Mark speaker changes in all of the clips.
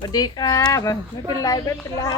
Speaker 1: วัสดีค่ะไม่เป็นไรไม่เป็นไร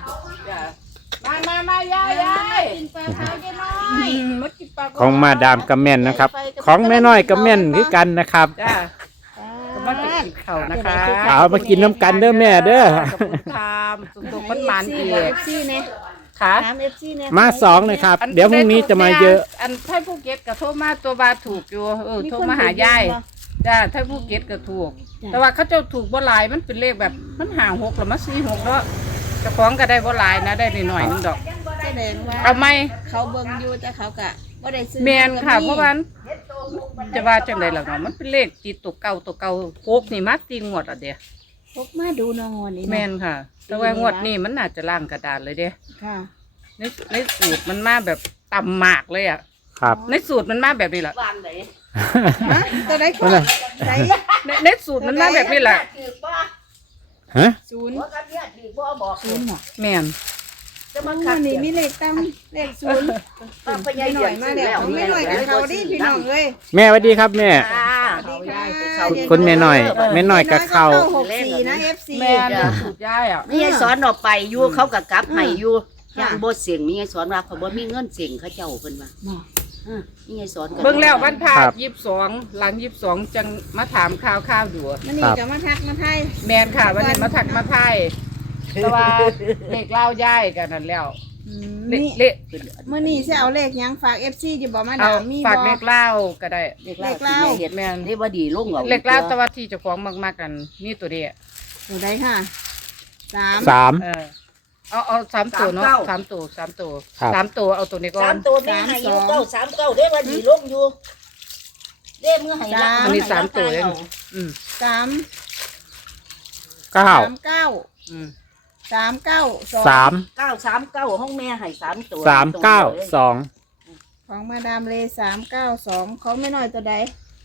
Speaker 1: มายายกินปลาเผากินน้อยมากินปลา
Speaker 2: ของมาดามกระแม่นนะครับของแม่น้อยกระแม่นคือกันนะครับ
Speaker 1: จ้าก็มากินข้าวนะคะ
Speaker 2: เอามากินน้ำกันเด้อแม่เด้อ
Speaker 1: ทำสุกๆมันมันอีก
Speaker 3: ค่ะ
Speaker 2: มา2เลยครับเดี๋ยวพรุ่งนี้จะมาเยอะ
Speaker 1: อันไทยภูเก็ตกับโทรมาตัวบาถูกอยู่โทรมาหายายจ้าไทยภูเก็ตก็ถูกแต่ว่าเขาเจ้าถูกบ่หลายมันเป็นเลขแบบมันห่าง6หรือมา4-6เนาะเจ้าของก็ได้บ่หลายนะได้หน่อยนึงดอก
Speaker 3: แสดงว่า
Speaker 1: เอาไหม
Speaker 3: เขาเบิ่งอยู่แต่เขาก็บ่ได้ซื้อ
Speaker 1: แมนค่ะเพราะว่าจะว่าจังได๋ล่ะเนาะมันเป็นเลขที่ตัวเก่าโคกนี่มาตีงวดอ่ะเด้
Speaker 3: พกมาดูนองอนนี่
Speaker 1: แมนค่ะแต่ว่างวดนี้มันน่าจะล่างกระดานเลยเด้
Speaker 3: ค่ะ
Speaker 1: ในสูตรมันมาแบบต่ำมากเลยอ่ะ
Speaker 2: ครับ
Speaker 1: ในสูตรมันมาแบบนี้แหละ
Speaker 3: ตัวไหนก่อน
Speaker 1: ในสูตรมันมาแบบนี้แหละ
Speaker 2: ฮะ
Speaker 3: 0
Speaker 1: แมน
Speaker 3: จะมาคันนี่มีเลขตั้งเลข0ไปหน่อยมาแล้วไม่หน่อยกับเขาดิพี่น้องเอ้ย
Speaker 2: แม่สวัสดีครับแม่คุณแม่น้อยกับเขา
Speaker 3: 64นะ FC
Speaker 1: แมนสูตรย่ายอ่ะ
Speaker 4: มีไอ้สอนออกไปอยู่เขากับกลับให้อยู่ยังบ่เสียงมีไอ้สอนว่าเขาบ่มีเงินเสียงเขาเจ้าเพิ่นว่ามีไอ้สอน
Speaker 1: เบิ่งแล้ววันพา22หลัง22จังมาถามข่าวอยู่
Speaker 3: มันนี่ก็มาทักมาไทย
Speaker 1: แมนค่ะวันนี้มาทักมาไทยแต่ว่าเด็กเล่าย่ายกันนั่นแล้วเละ
Speaker 3: มื้อนี้สิเอาเลขหยังฝาก FC อยู่บ่มาดามมีบ่
Speaker 1: ฝากเด็กเล่าก็ได้
Speaker 4: เด็กเล่าเฮ็ดแม่นได้บ่ดีลงเอา
Speaker 1: เด็กเล่าแต่ว่าที่เจ้าของมากๆกันนี่ตัวเดียว
Speaker 3: ตัวใดค่ะ
Speaker 2: 3
Speaker 1: เอา3ตัวเนาะ3ตัวเอาตัวนี้ก่อน
Speaker 4: 3ตัวแม่ให้อยู่939ได้บ่ดีลงอยู่เด้มื้อให้ละ
Speaker 1: อันนี้3ตัวเอง
Speaker 3: 939
Speaker 4: ห้องแม่ให้3ตัว
Speaker 2: 392
Speaker 3: ของมาดามเล392ของไม่น้อยตัวใด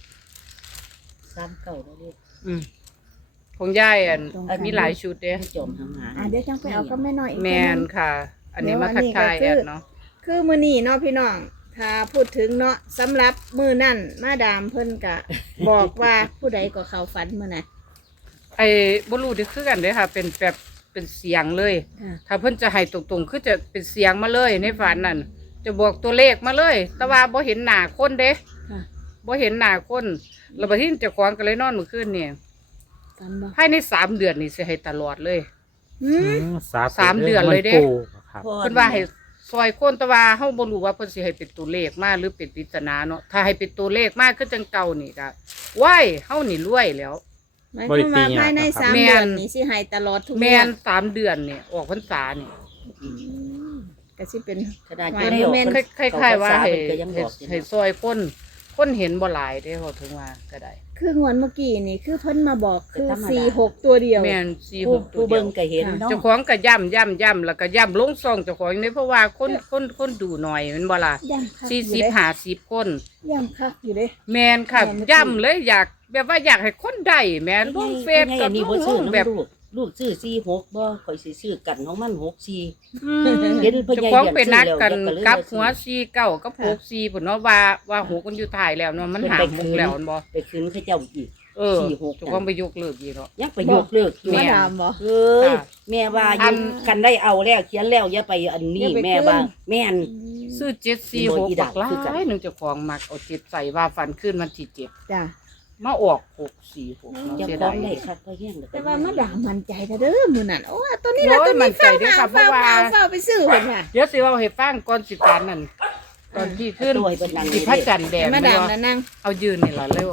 Speaker 4: 39ได้เลย
Speaker 1: ของย่ายมีหลายชุดเด้
Speaker 4: จมหา
Speaker 3: เดี๋ยวจังไปเอาก็ไม่น้อย
Speaker 1: แมนค่ะอันนี้มาทักทายเนาะ
Speaker 3: คือมื้อนี้เนาะพี่น้องถ้าพูดถึงเนาะสำหรับมื้อนั่นมาดามเพิ่นก็บอกว่าผู้ใดก็เข้าฝันมื้อน่ะ
Speaker 1: บ่รู้ดิคือกันเด้ค่ะเป็นแบบเป็นเสียงเลยถ้าเพิ่นจะให้ตรงๆคือจะเป็นเสียงมาเลยในฝันนั่นจะบอกตัวเลขมาเลยแต่ว่าบ่เห็นหน้าคนเด้บ่เห็นหน้าคนแล้วบัดนี้เจ้าของก็เลยนอนเมื่อคืนนี่ภายใน3 เดือนนี่สิให้ตลอดเลย3 เดือนเลยเด้เพิ่นว่าให้ซอยคนแต่ว่าเฮาบ่รู้ว่าเพิ่นสิให้เป็นตัวเลขมาหรือเป็นปริศนาเนาะถ้าให้เป็นตัวเลขมาคือจังเก่านี่ก็ว้ายเฮานี่รวยแล้ว
Speaker 3: หมายความว่าภายใน3 เดือนนี่สิให้ตลอดทุก
Speaker 1: แม่น3 เดือนนี่ออกพรรษานี่
Speaker 3: ก็สิเป็น
Speaker 4: กระดาษ
Speaker 1: คล้ายๆว่าให้ซอยคนเห็นบ่หลายเด้เขาถึงว่าก็ได้
Speaker 3: คืองวดเมื่อกี้นี่คือเพิ่นมาบอกคือ46ตัวเดียว
Speaker 1: แม่น46ตัวเดียว
Speaker 4: ผู้เบิ่งก็เห็นเนาะ
Speaker 1: เจ้าของก็ย้ำแล้วก็ย้ำลงซองเจ้าของนี่เพราะว่าคนดูหน่อยแม่นบ่ล่ะ40-50คน
Speaker 3: ย้ำคักอยู่เด้
Speaker 1: แม่นค่ะย้ำเลยอยากแบบว่าอยากให้คนได้แม่นลงเฟซก็
Speaker 4: แบบลูกซื้อ46บ่ข่อยสิซื้อกันของมัน64เห็นเพิ่นใหญ่เจ้า
Speaker 1: ของไปนัดกันกับหัว49กับ64พุ่นเนาะว่า6มันอยู่ท้ายแล้วเนาะมันหา6แล้วบ่
Speaker 4: ไปคืนเขาเจ้าอีก
Speaker 1: 46เจ้าของไปยกเลิกอีกเนาะ
Speaker 4: ยังไปยกเลิก
Speaker 3: แม่ดามบ่
Speaker 4: แม่ว่าอยู่กันได้เอาแล้วเขียนแล้วอย่าไปอันนี้แม่ว่าแม่น
Speaker 1: ซื้อ746บักหลายนึงเจ้าของมักเอา7ใส่ว่าฟันขึ้นวันที่7
Speaker 3: จ้ะ
Speaker 1: มาออก646เนาะเสียดาย
Speaker 3: แต่ว่ามาดามมั่นใจเด้อมื้อนั้นโอ้ตัวนี้ล่ะตัวนี้มั่นใจเด้อค่ะเพราะว่าไปซื้อเพิ่นค่ะ
Speaker 1: เดี๋ยวสิเว้าให้ฟังก่อนสิฝันนั่นตอนที่ขึ้นสิพระจันทร์แดง
Speaker 3: มาดามนั่ง
Speaker 1: เอายืนนี่ล่ะเร็ว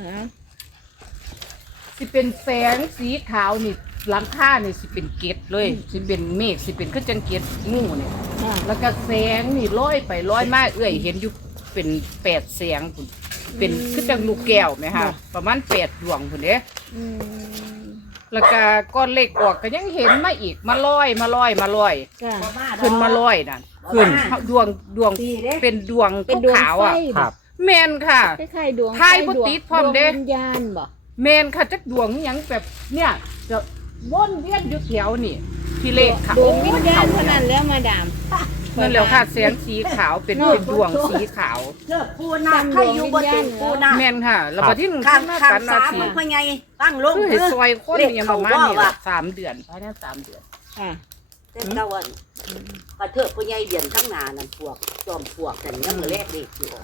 Speaker 1: สิเป็นแสงสีขาวนี่หลังคานี่สิเป็นเกล็ดเลยสิเป็นเมฆสิเป็นคือจังเกล็ดงูนี่แล้วก็แสงนี่ลอยไปลอยมาเห็นอยู่เป็น8แสงพุ่นเป็นคือจังลูกแก้วไหมคะประมาณ8 ดวงพุ่นเด้แล้วก็ก้อนเล็กออกก็ยังเห็นมาอีกมาลอยขึ้นมาลอยนั่นขึ้นดวงเป็นดวงขาวอ่ะแมนค่ะ
Speaker 3: คล้ายๆดวง
Speaker 1: ไทยบ่ติดพร้อมเด้
Speaker 3: วิญญาณบ่
Speaker 1: แมนค่ะจักดวงหยังแบบเนี่ยจะวนเวียนอยู่แถวนี่พี่เลขค่ะ
Speaker 3: ดวงวิญญาณเท่านั้นแล้วมาดาม
Speaker 1: นั่นแหล้วค่ะแสงสีขาวเป็นเป็นดวงสีขาว
Speaker 4: เลิกปูนาคให้อยู่บ่ถึงปูนาค
Speaker 1: แม่นค่ะ แล้วพอที่หนึ่ง
Speaker 4: ข้าง
Speaker 1: มา
Speaker 4: ข้าง
Speaker 1: กันนา
Speaker 4: สาม
Speaker 1: ที
Speaker 4: มันพ่อใหญ่ตั้งลง
Speaker 1: คือ
Speaker 4: เอ
Speaker 1: เห็น
Speaker 4: อ
Speaker 1: ซอยคน
Speaker 4: เลข
Speaker 1: ยังป
Speaker 4: เขา
Speaker 1: ระมาณ
Speaker 4: ว่า
Speaker 1: นี้
Speaker 4: ว่ะ
Speaker 1: 3 เดือนภายใน3 เดือน
Speaker 3: ค่ะ
Speaker 4: แต่เก่าอันกระเถิบพ่อใหญ่เดือนข้างหน้านั่นพวกจอมพวกกันยังมื้อแรกเลขสิออก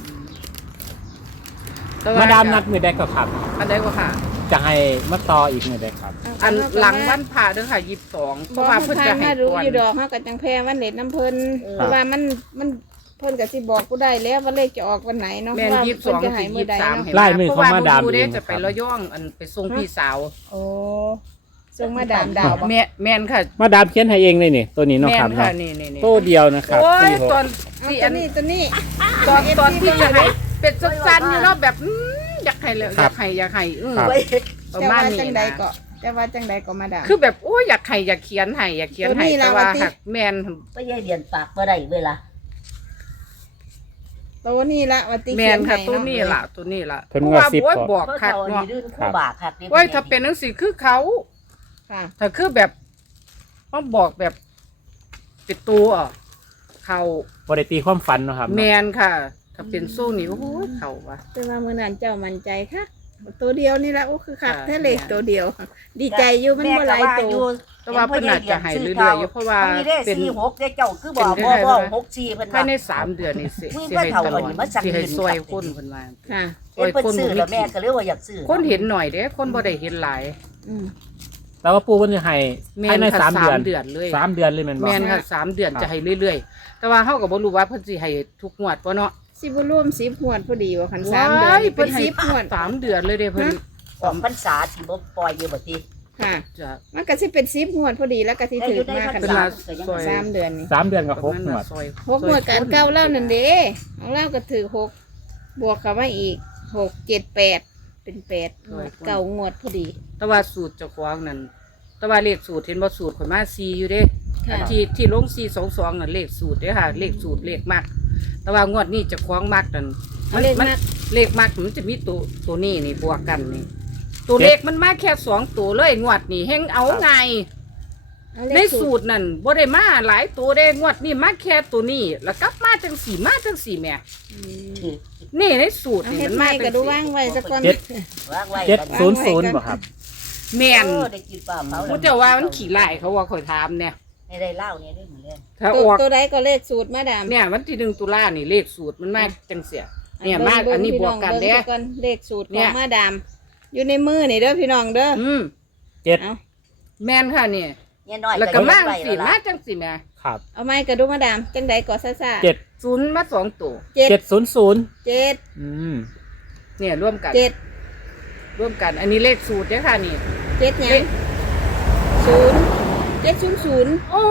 Speaker 2: มาดามนัดมือใดก็ครับ
Speaker 1: อันใดก็ค่ะ
Speaker 2: จะให้มาต่ออีกมือใดครับ
Speaker 1: อันหลังวันผ่าเด้อค่ะ22เพ
Speaker 3: บอ
Speaker 1: ราะ
Speaker 3: ก
Speaker 1: ว่า
Speaker 3: เพิ่
Speaker 1: เพิ่
Speaker 3: น
Speaker 1: น
Speaker 3: ทา
Speaker 1: จะ
Speaker 3: ง
Speaker 1: ให้
Speaker 3: มารู้
Speaker 1: ก่อน
Speaker 3: อยู่ดอกเฮาก็จังแพ้วันเด็ดน้ำเพิ่น
Speaker 4: เออ
Speaker 3: เพราะว่ามันเพิ่นก็สิบอกกูได้แล้วว่าเลขจะออกวันไหนเนาะ
Speaker 1: แม่น
Speaker 3: ว่า
Speaker 1: 22
Speaker 3: เพิ่นจะให้
Speaker 1: ถึง
Speaker 3: มื้อใดเนาะ
Speaker 1: 23เห็น
Speaker 2: ไล่มือ
Speaker 1: เพราะว่า
Speaker 2: ของมาดาม
Speaker 1: บ่รู้เด้
Speaker 2: เอง
Speaker 1: จะไป
Speaker 2: ครับ
Speaker 1: ระยองอันไปส่งพี่สาว
Speaker 3: โอ้ส่งมาดามดาวบ่
Speaker 1: แม่นค่ะ
Speaker 2: มาดามเขียนให้เองเลยนี่ตัวนี้เนาะ
Speaker 1: แม่
Speaker 2: ครับ
Speaker 1: นค่ะ
Speaker 2: เนาะ
Speaker 1: นี่
Speaker 2: โตเดียวนะครับ
Speaker 1: โอ้ย
Speaker 2: 46
Speaker 1: ตอน
Speaker 3: เอา
Speaker 1: ที่
Speaker 3: ตั
Speaker 1: อั
Speaker 3: วน นี้ตัวนี้
Speaker 1: ตอนที่จะให้เป็ดสั้นๆอยู่เนาะแบบอยากให้เลยอยากให้
Speaker 2: ครับ
Speaker 4: ไว้
Speaker 1: ประ
Speaker 3: จะ
Speaker 1: มา
Speaker 3: ว่า
Speaker 1: ณนี้
Speaker 3: จังใด
Speaker 1: นะ
Speaker 3: ก็จะว่าจังใดก็มาดาม
Speaker 1: คือแบบโอ้ยอยากให้อยากเขียนให้อยากเขียนให้
Speaker 3: ตัวนี้
Speaker 1: แต่
Speaker 3: ล่ะ
Speaker 1: ว่า
Speaker 3: ว่าติ
Speaker 1: หักแม่น
Speaker 4: พ่อใหญ่เดือนปากบ่ได้เวลา
Speaker 3: ตัวนี้ละว่าติ
Speaker 1: แม่นค่ะ
Speaker 3: เขี
Speaker 1: ตัวย
Speaker 3: นให้
Speaker 1: นี้
Speaker 3: เนาะ
Speaker 1: ล่ะตัวนี้ล่ะ
Speaker 2: เพิ่น
Speaker 1: เพราะ
Speaker 2: ว่า
Speaker 1: ว่า
Speaker 2: 10
Speaker 1: โอ้ย
Speaker 2: ก่อน
Speaker 1: บอก
Speaker 4: เพราะ
Speaker 1: คัก
Speaker 4: เขา
Speaker 1: เนาะ
Speaker 4: นี่ดื้นคู่บาคักนี่
Speaker 1: โอ้ยถ้าเป็นหนังสือคือเขา
Speaker 3: ค่ะ
Speaker 1: ถ้าคือแบบมาบอกแบบเป็นตัวเขา
Speaker 2: บ่ได้ตีความฝันเนาะครับ
Speaker 1: แมนค่ะ ถ้าเป็นสู้นี่โอ้ยเขาวะ
Speaker 3: แต่ว่ามื้อนั้นเจ้ามั่นใจค่ะตัวเดียวนี่ละโอ้คือคัก
Speaker 1: ค่ะ
Speaker 3: แท้เลขตัวเดียว ดีใจอยู่มันบ่หลายตัว
Speaker 1: แต่ว่าเพิ่นอาจจะให้เรื่อยๆอยู่เพราะว่า
Speaker 4: มีได้
Speaker 1: เป็น
Speaker 4: 46ได้เจ้าคือบอก
Speaker 1: เป็น
Speaker 4: บ่
Speaker 1: ได้
Speaker 4: บ่
Speaker 1: ไหม
Speaker 4: 64เพิ่น
Speaker 1: ภาย
Speaker 4: ว่า
Speaker 1: ใน3 เดือนนี่สิ
Speaker 4: มึง
Speaker 1: สิ
Speaker 4: ก็
Speaker 1: ให้
Speaker 4: เท่า
Speaker 1: ตลอด
Speaker 4: อันนี้มาสั่ง
Speaker 1: สิให้
Speaker 4: เงิน
Speaker 1: ซอย
Speaker 4: ครับ
Speaker 1: คนเพิ่นว่า
Speaker 3: ค่ะ
Speaker 1: ซอย
Speaker 4: เพิ่น
Speaker 1: คน
Speaker 4: ซื้อ
Speaker 1: บ่มี
Speaker 4: แล้วแม่ก็เลยว่าอยากซื้อ
Speaker 1: คนเห็นหน่อยเด้คนบ่ได้เห็นหลาย
Speaker 3: อืม
Speaker 2: แต่ว่าปู่เพิ่นจะให้
Speaker 1: แม่
Speaker 2: ภายใน
Speaker 1: นค่ะ
Speaker 2: 3 เดือน
Speaker 1: 3 เดือนเลย
Speaker 2: 3 เดือนเลยแม่นบ่
Speaker 1: แม่นค่ะ3 เดือนจะให้เรื่อยๆ แต่ว่าเฮาก็บ่รู้ว่าเพิ่นสิให้ทุกงวดบ่เนาะ
Speaker 3: สิบ่รวม10หวดพอดีว่าคัน3เดือนนี่
Speaker 1: เพิ่
Speaker 3: เป็น น
Speaker 1: ให้
Speaker 3: 10หวด
Speaker 1: 3 เดือนเลยเด้เพิ่น
Speaker 4: ออกพรรษาสิบ่ปล่อยอยู่บ่ติ
Speaker 3: ค่ะ
Speaker 1: จะ
Speaker 3: มันก็สิเป็น10หวดพอดีแล้วก็สิถึงมาคัน
Speaker 1: เป็น
Speaker 3: สา
Speaker 1: มา
Speaker 3: ม
Speaker 1: ซอย
Speaker 3: 3เดือนนี่
Speaker 2: 3 เดือนกับ
Speaker 1: ประ
Speaker 2: 6
Speaker 1: มาณ
Speaker 2: หนว
Speaker 1: ว่า
Speaker 2: ด
Speaker 1: ซอย
Speaker 3: 6หวดกับอันเก่าเล่านั่นเด้ของเล่าก็ถือ6บวกเข้ามาอีก6 7 8เป็น8หวดเก่างวดพอดี
Speaker 1: แต่ว่าสูตรเจ้าของนั่นแต่ว่าเลขสูตรเห็นบ่สูตรข่อยมา4อยู่เด้
Speaker 3: ค่ะ
Speaker 1: ที่ลง422น่ะเลขสูตรเด้อค่ะเลขสูตรเลขมัก แต่ว่างวดนี้เจ้าของมักนั่น
Speaker 3: เอาเลขมัก
Speaker 1: เลขมักมันจะมีตัวนี้นี่บวกกันนี่ตัวเลขมันมาแค่2ตัวเลยงวดนี้แฮงเอาไง
Speaker 3: เอาเล
Speaker 1: ใน
Speaker 3: ขสู
Speaker 1: สู
Speaker 3: ตร
Speaker 1: ตรนั่นบ่ได้มาหลายตัวเด้งวดนี้มาแค่ตัวนี้ แล้วกลับมาจังสี่มาจังสี่แหม่
Speaker 3: อืม
Speaker 1: นี่ในสูตร
Speaker 3: เอา
Speaker 1: นี่
Speaker 3: เฮ็ด
Speaker 1: มัน
Speaker 3: ให
Speaker 1: มา
Speaker 3: ม่
Speaker 1: จั
Speaker 3: ก็
Speaker 1: ง
Speaker 3: ดู
Speaker 1: สี่
Speaker 3: ว่างไว้ซะก่อน
Speaker 4: วางไว้
Speaker 2: 700บ่ครับ
Speaker 1: แม่น
Speaker 4: โอ้ได้กินปลาเผา
Speaker 1: มูเจ้าว่ามันขี่ไล่เขาว่าข่อยถามเนี่ย
Speaker 4: ให้ได้เหล้าเนี่ยได้หมดเลย
Speaker 1: ถ้า
Speaker 3: ตั
Speaker 1: อ
Speaker 3: ว
Speaker 1: อก
Speaker 3: ตัวใดก็เลขสูตรมาดาม
Speaker 1: เนี่ยวันที่1 ตุลานี่เลขสูตรมันมาจังเสียเนี่ยมา
Speaker 3: บิ่ง
Speaker 1: อันนี้
Speaker 3: พี่
Speaker 1: บวกกัน
Speaker 3: อง
Speaker 1: เด้
Speaker 3: บิ่งซะก่อนเลขสูตรข
Speaker 1: เนี่
Speaker 3: อง
Speaker 1: ย
Speaker 3: มาดาม อยู่ในมือนี่เด้อพี่น้องเด้อ
Speaker 1: อืม
Speaker 2: 7
Speaker 3: เอา
Speaker 1: แม่นค่ะนี่
Speaker 4: เนี่ยน้อย
Speaker 1: แล้วก็มา
Speaker 4: ไว้
Speaker 1: สิ
Speaker 4: แล้ว
Speaker 1: มา
Speaker 4: ล่ะ
Speaker 1: จังสี่แหม่
Speaker 2: ครับ
Speaker 3: เอาไม้กระดูมาดามจังใดก็ซ่า
Speaker 2: 7
Speaker 1: ศูนย์มา2ตัว
Speaker 3: ๆ7
Speaker 2: 700
Speaker 3: 7
Speaker 2: อืม
Speaker 1: เนี่ยร่วมกัน
Speaker 3: 7
Speaker 1: ร่วมกัน อันนี้เลขสูตรเด้อค่ะนี่
Speaker 3: 7หยัง
Speaker 1: เลข
Speaker 3: 0 700
Speaker 1: โอ้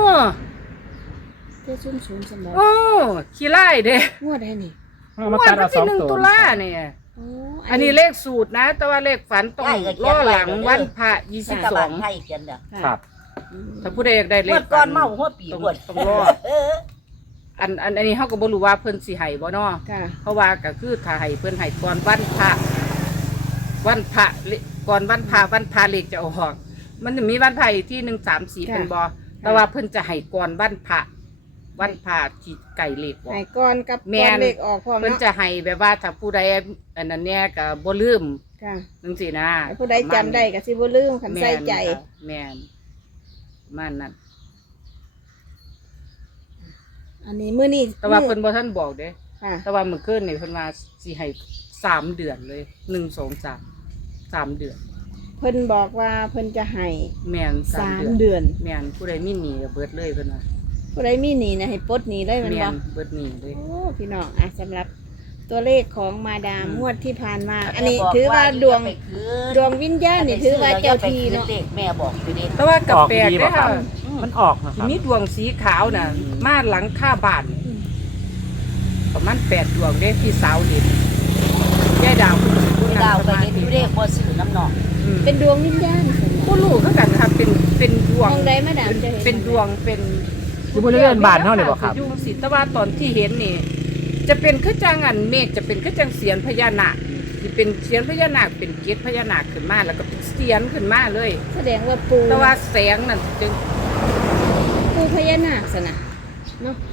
Speaker 3: 700สมอง
Speaker 1: โอ้ขี้ไล่เด้
Speaker 3: งวดได้นี่
Speaker 2: เอามาตัดเอา
Speaker 1: ที่
Speaker 2: 2 ตัว
Speaker 1: 1 ตุลาเนี่ย
Speaker 3: โอ้
Speaker 1: อันนี้เลขสูตรนะ แต่ว่าเลขฝันต้องล่อหลังวันพระ
Speaker 4: มันกระบาดไท
Speaker 1: 22
Speaker 4: ยเขียนเด้อ
Speaker 2: ครับ
Speaker 3: อืม
Speaker 1: ถ้าผู้ใดอยากได้เล
Speaker 4: เมื่
Speaker 1: ข
Speaker 4: อก่อนเมาหัวปี
Speaker 1: ต้อง
Speaker 4: บวช
Speaker 1: ต้องรอ
Speaker 4: เออ
Speaker 1: อันนี้เฮาก็บ่รู้ว่าเพิ่นสิให้บ่เนาะ
Speaker 3: ค่ะ
Speaker 1: เพราะว่าก็คือถ้าให้เพิ่นให้ก่อนวันพระวันพระก่อนวันพระเลขจะออกมันจะมีวันพระอีกที่1 3 4เป็นบ่แต่ว่าเพิ่นจะให้ก่อนวันพระที่ไก่เลขออก
Speaker 3: ให้ก่อนกับ
Speaker 1: แม่
Speaker 3: ก่อน
Speaker 1: น
Speaker 3: เลขออกพร้อม
Speaker 1: เพิ่น
Speaker 3: เนาะ
Speaker 1: จะให้แบบว่าถ้าผู้ใดอันนั้นเนี่ยก็บ่ลืม
Speaker 3: ค่ะ
Speaker 1: จังซี่นะ
Speaker 3: ให้ผู้ใดจำได้ก็สิบ่ลืมคันใส่ใจ
Speaker 1: แม่นประมันนั้น
Speaker 3: อันนี้มื้อนี้
Speaker 1: แต่ว่าเพิ่นบ่ทันบอกเด้
Speaker 3: ค่ะ
Speaker 1: แต่ว่าเมื่อคืนนี่เพิ่นว่าสิให้3 เดือนเลย1 2 3 เดือน
Speaker 3: เพิ่นบอกว่าเพิ่นจะให้
Speaker 1: แม่น3
Speaker 3: 3
Speaker 1: เดือน
Speaker 3: เดือน
Speaker 1: แม่นผู้ใดมีหนี้ก็เบิดเลยเพิ่นว่า
Speaker 3: ผู้ใดมีหนี้นะให้ปลดหนี้เลยแมัน
Speaker 1: แม่
Speaker 3: บ่
Speaker 1: นเบิดหนี้เลย
Speaker 3: โอ้พี่น้องอ่ะสำหรับตัวเลขของมาดาม
Speaker 1: อืม
Speaker 3: งวดที่ผ่านมา อัน
Speaker 4: แม่
Speaker 3: นี้
Speaker 4: บอก
Speaker 3: ถือว่าดวง
Speaker 4: อย่าไปคืน
Speaker 3: ดวงวิญญาณนี่ถือว่าเจ้าทีเนาะ
Speaker 4: ด็กแม่บอกอยู่นี่
Speaker 1: แต่ว่ากับแปลก
Speaker 2: ออกดีบ่
Speaker 1: เด้อ
Speaker 2: ครั
Speaker 1: ค่ะ
Speaker 2: บ มันออกนะค
Speaker 1: ที
Speaker 2: รับ
Speaker 1: นี้ดวงสีขาวน่ะมาหลังคาบ้าน ประมาณ8 ดวงเด้พี่สาวเห็นยายดาวผู้นั้น
Speaker 4: ดาวไป
Speaker 1: ประมาณ
Speaker 4: เห็นอยู่เด็กบ่ซื้อน้ำหนอง
Speaker 1: อืม
Speaker 3: เป็นดวงวิญญาณสิ
Speaker 1: บ่รู้คือกันค่ะเป็นดว
Speaker 3: ม
Speaker 1: ง
Speaker 3: องใดมาดามจะเห็น
Speaker 1: เป็นดวงเป็น
Speaker 2: อยู่บริเวณบ้านเฮานี่บ่ครับ
Speaker 1: อยู่สิแต่ว่าตอนที่เห็นนี่ จะเป็นคือจังอันเมฆจะเป็นคือจังเสียนพญานาคที่เป็นเสียนพญานาคเป็นเกศพญานาคขึ้นมาแล้วก็เป็นเสียนขึ้นมาเลย
Speaker 3: แสดงว่าปู
Speaker 1: แต่ว่าแสงนั่นจึง
Speaker 3: ปูพญานาคสนะเนาะ
Speaker 1: แ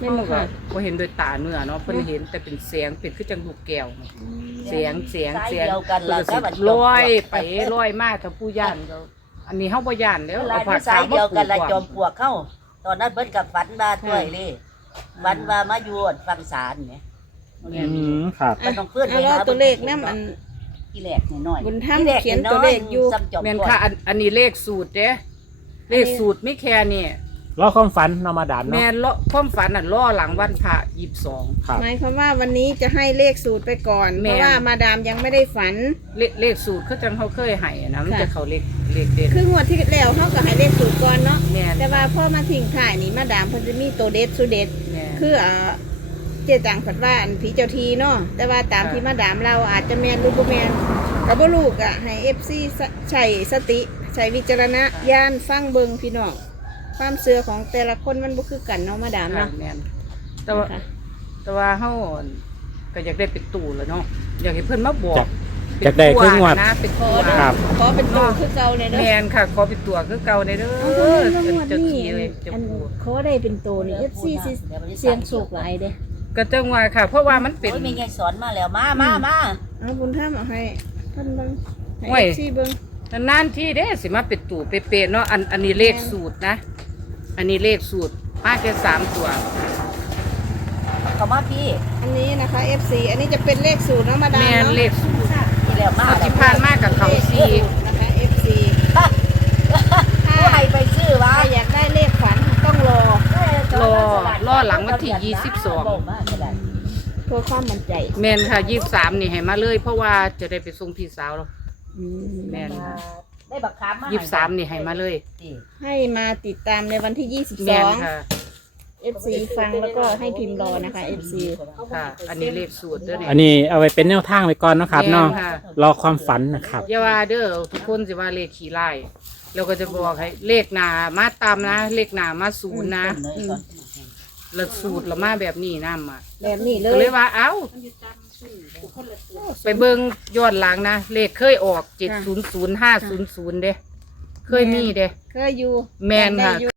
Speaker 3: แม่นบ่
Speaker 1: ก็
Speaker 3: ค่ะ
Speaker 1: บ่เห็นด้วยตาเนื้อเนาะเพิ่นเห็นแต่เป็นแสงเป็นคือจังลูกแก้วเสียง
Speaker 4: สายเดียวกันล่ะ
Speaker 1: เพิ่นก็สิลอยไปลอยมาถ้าผู้ย่านก็อันนี้เฮาบ่ย่านแล้ว
Speaker 4: ลา
Speaker 1: เอา
Speaker 4: ย
Speaker 1: ผ้า
Speaker 4: สา
Speaker 1: ขาย ว
Speaker 4: เดียวกันละ
Speaker 1: มา
Speaker 4: จ
Speaker 1: ปู
Speaker 4: อมปลวกเข้าตอนนั้นเพิ่นกับฝันว่าด้วยเลยฝันว่ามาอยู่ฟังศาลเนี่ย
Speaker 2: ครับ
Speaker 4: มันต้องเพื่อน
Speaker 3: เอาแล้วตัวเลขนำอัน
Speaker 4: อีแหลกน้อยๆ
Speaker 3: บุญธรรมเขียนตัวเลขอยู่
Speaker 4: ซ้ำจอม
Speaker 1: แม่น
Speaker 4: ปลวก
Speaker 1: ค่ะอันนี้เลขสูตรเด้เลขสูตรมีแค่นี้
Speaker 2: รอความฝันเนาะมาดาม
Speaker 1: แม่
Speaker 2: เนาะ
Speaker 1: นความฝันน่ะล่อหลังวันพระ22
Speaker 2: ครับ
Speaker 3: หมายความว่าวันนี้จะให้เลขสูตรไปก่อน
Speaker 1: แม่
Speaker 3: เพราะว่ามาดามยังไม่ได้ฝัน
Speaker 1: เลขสูตรคือจังเขาเคยให้นะมัน
Speaker 3: ค่ะ
Speaker 1: จะเข้าเลขเด่น
Speaker 3: คืองวดที่แล้วเขาก็ให้เลขสูตรก่อนเนาะ
Speaker 1: แม่น
Speaker 3: แต่ว่าพอมาทิ้งถ่ายนี่มาดามเพิ่นจะมีตัวเด็ดสุดเด็ด
Speaker 1: แม่น
Speaker 3: คือเจตังผัดว่าอันผีเจ้าทีเนาะแต่ว่าตาม
Speaker 1: ค่ะ
Speaker 3: ที่มาดามเราอาจจะแมนหรือบ่แมนกับบ่ลูกอ่ะให้ FC ใช้สติใช้วิจารณญาณฟังเบิ่งพี่น้องความเชื่อของแต่ละคนมันบ่คือกันเนาะมาดาม
Speaker 1: ค่ะ
Speaker 3: เนาะ
Speaker 1: แม่นแต่ว่า
Speaker 3: นะคะ
Speaker 1: แต่ว่าเฮาก็อยากได้เป็นตู่แล้วเนาะอยากให้เพิ่นมาบอก
Speaker 2: อยากได้เครื่องงวด
Speaker 1: นะเป็นตัว
Speaker 2: ครับ
Speaker 3: ขอเป็นตัวคือเก่าเลยเด้อ
Speaker 1: แม่นค่ะขอเป็นตัวคือเก่าในเด้อ
Speaker 3: เอาเพิ่นเรื่องงวด
Speaker 1: เจ้า
Speaker 3: นี่
Speaker 1: ขี้เลยเจ้า
Speaker 3: อัน
Speaker 1: ปู่
Speaker 3: ขอได้เป็นตัวนี่ FC สิเสียงโชคหลายเด้
Speaker 1: ก็จังว่าค่ะ เพราะว่ามันเป็น
Speaker 4: โอ้ยมีไงสอนมาแล้วมา
Speaker 3: เอาบุญธรรมเอาให้เพิ่นเบิ่งให้
Speaker 1: โอ้ย
Speaker 3: FC เบิ่ง
Speaker 1: นานๆที่เด้สิมาเป็นตู่เป๊ะๆเนาะอันนี้เลขสูตรนะ อันนี้เลขสูตรมาแค่3ตัว
Speaker 4: เขามาพี่
Speaker 3: อันนี้นะคะ FC อันนี้จะเป็นเลขสูตรเนาะมาดาม
Speaker 1: แม่น
Speaker 3: เนาะ
Speaker 1: เลขสูตร
Speaker 4: ที่แล้วมา
Speaker 1: เอาที่ผ่านมากับเขาซี
Speaker 3: นะคะ FC
Speaker 4: ผู้ให้ไปซื้อว่า
Speaker 3: ถ้าอยากได้เลขฝันต้องรอ
Speaker 1: รอหลังวันที่22
Speaker 3: เพื่อความมั่นใจ
Speaker 1: แม่นค่ะ23นี่ให้มาเลย เพราะว่าจะได้ไปส่งพี่สาวแล้วแม่นค่ะ
Speaker 4: ได้บักขามมา
Speaker 1: 23นี่ให้มาเลย
Speaker 3: ให้มาติดตามในวันที่
Speaker 1: แม่นค่ะ
Speaker 3: 22 FC ฟังแล้วก็ให้พิมพ์รอนะคะ FC
Speaker 1: ค่ะ อันนี้เลขสูตรเด้อเนี่ย
Speaker 2: อันนี้เอาไว้เป็นแนวทางไว้ก่อนเนาะครับเนาะ
Speaker 1: แม่ค่ะ
Speaker 2: รอความฝันนะครับ
Speaker 1: อย่าว่าเด้อทุกคนสิว่าเลขขี้ไล่เราก็จะบอกให้เลขหน้ามาตามนะ เลขหน้ามาศูนย์นะแล้วสูตรละมาแบบนี้นำอ่ะ
Speaker 3: แบบนี้เล
Speaker 1: ก็เลย ยว่าเอ้าไปเบิ่งย้อนหลังนะ เลขเคยออก700 500เด้เคยมีเด้
Speaker 3: เคยอยู่
Speaker 1: แม่นค่ะ
Speaker 3: ได้อยู่